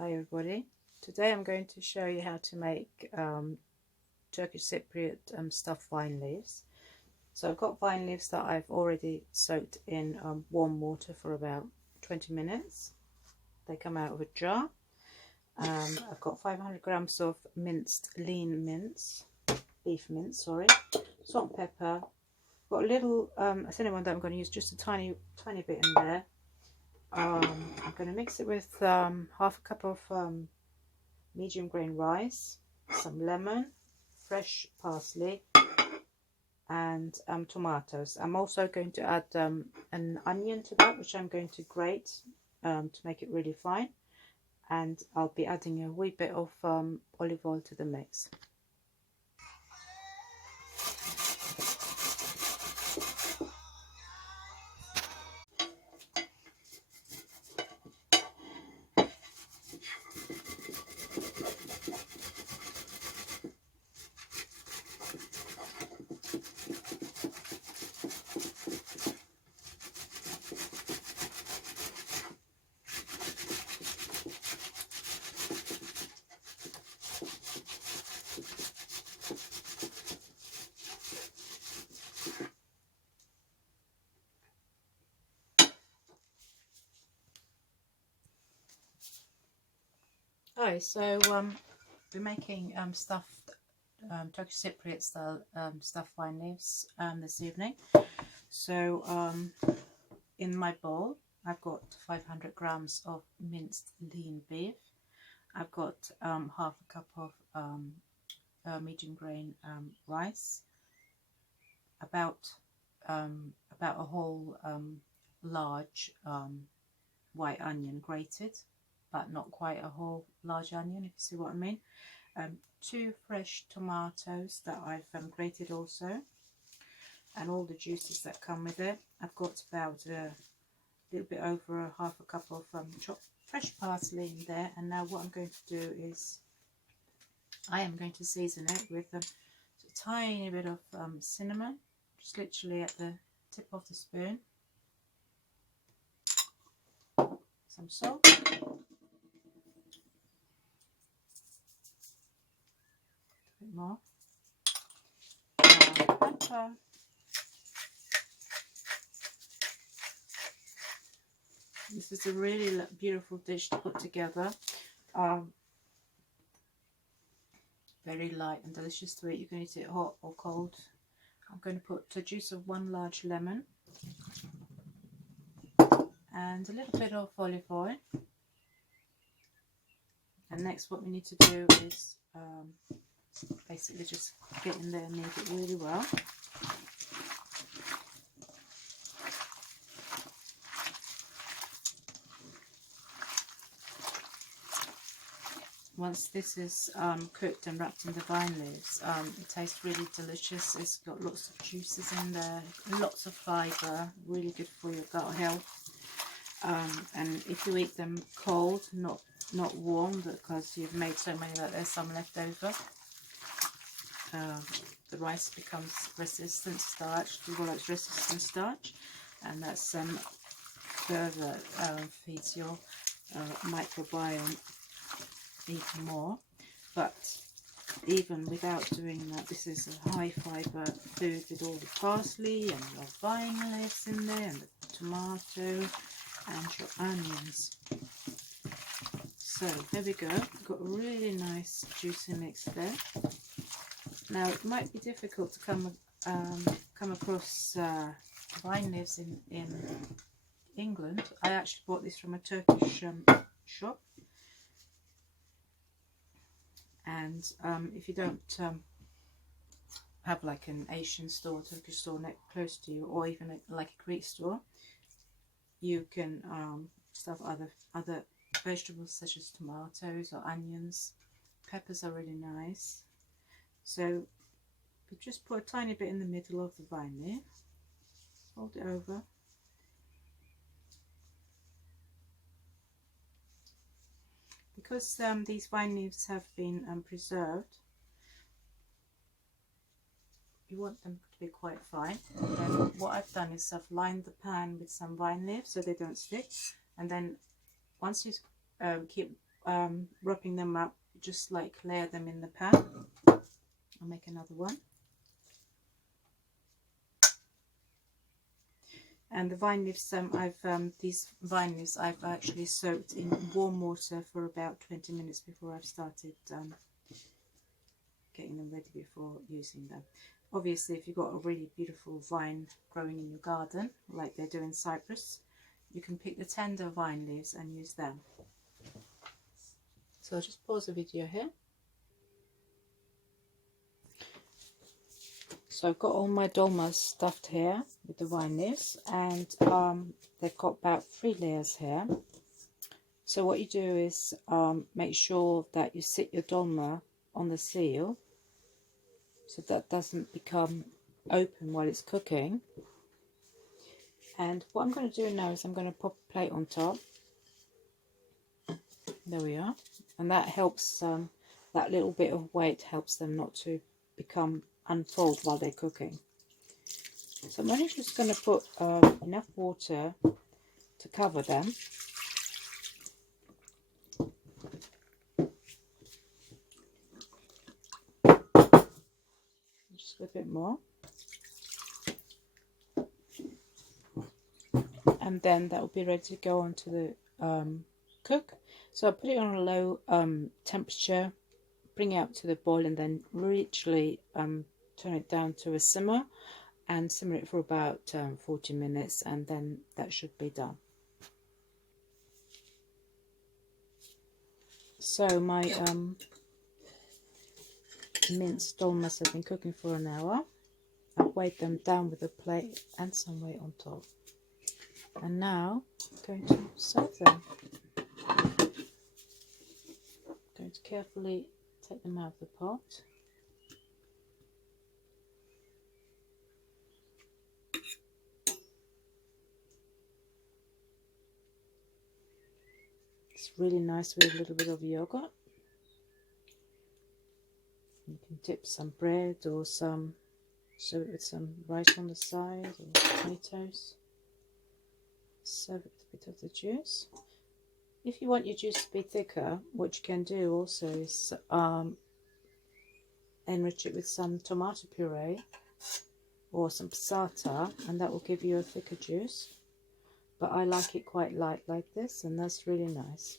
Hi everybody, today I'm going to show you how to make Turkish Cypriot stuffed vine leaves. So I've got vine leaves that I've already soaked in warm water for about 20 minutes. They come out of a jar. I've got 500 grams of minced lean mince, beef mince, sorry, salt and pepper. Got a little, a thinner one that I'm going to use, just a tiny bit in there. I'm going to mix it with half a cup of medium grain rice, some lemon, fresh parsley, and tomatoes. I'm also going to add an onion to that, which I'm going to grate to make it really fine, and I'll be adding a wee bit of olive oil to the mix. Hi, so we're making stuffed Turkish Cypriot style stuffed vine leaves this evening. So in my bowl I've got 500 grams of minced lean beef. I've got half a cup of medium grain rice, about a whole large white onion grated, but not quite a whole large onion, if you see what I mean. 2 fresh tomatoes that I've grated also, and all the juices that come with it. I've got about a little bit over half a cup of chopped fresh parsley in there. And now what I'm going to do is I am going to season it with a tiny bit of cinnamon, just literally at the tip of the spoon, some salt, a bit more, pepper, this is a really beautiful dish to put together. Very light and delicious to eat. You can eat it hot or cold. I'm going to put the juice of 1 large lemon and a little bit of olive oil. And next what we need to do is basically just get in there and knead it really well. Once this is cooked and wrapped in the vine leaves, it tastes really delicious. It's got lots of juices in there, lots of fibre, really good for your gut health. And if you eat them cold, not warm, because you've made so many that there's some left over, the rice becomes resistant starch, develops resistant starch, and that's further feeds your microbiome even more. But even without doing that, this is a high fibre food with all the parsley and your vine leaves in there, and the tomato and your onions. So there we go, we've got a really nice juicy mix there. Now it might be difficult to come across vine leaves in England. I actually bought this from a Turkish shop. And if you don't have like an Asian store, Turkish store close to you, or even like a Greek store, you can stuff other vegetables such as tomatoes or onions. Peppers are really nice. So you just put a tiny bit in the middle of the vine leaf, fold it over, because these vine leaves have been preserved. You want them to be quite fine. And what I've done is I've lined the pan with some vine leaves so they don't stick. And then once you keep wrapping them up, just like layer them in the pan. I'll make another one. And the vine leaves, these vine leaves I've actually soaked in warm water for about 20 minutes before I've started getting them ready before using them. Obviously, if you've got a really beautiful vine growing in your garden, like they do in Cyprus, you can pick the tender vine leaves and use them. So I'll just pause the video here. So I've got all my dolmas stuffed here with the vine leaves, and they've got about 3 layers here. So what you do is make sure that you sit your dolma on the seal so that doesn't become open while it's cooking. And what I'm going to do now is I'm going to pop a plate on top. There we are. And that helps, that little bit of weight helps them not to unfold while they're cooking. So I'm only just going to put enough water to cover them. Just a bit more. And then that will be ready to go onto the cook. So I'll put it on a low temperature, bring it up to the boil, and then literally turn it down to a simmer and simmer it for about 40 minutes, and then that should be done. So my minced dolmas have been cooking for an hour. I've weighed them down with a plate and some weight on top. And now I'm going to serve them. I'm going to carefully take them out of the pot. It's really nice with a little bit of yogurt. You can dip some bread or serve it with some rice on the side or potatoes. Serve it with a bit of the juice. If you want your juice to be thicker, what you can do also is enrich it with some tomato puree or some passata, and that will give you a thicker juice. But I like it quite light like this, and that's really nice.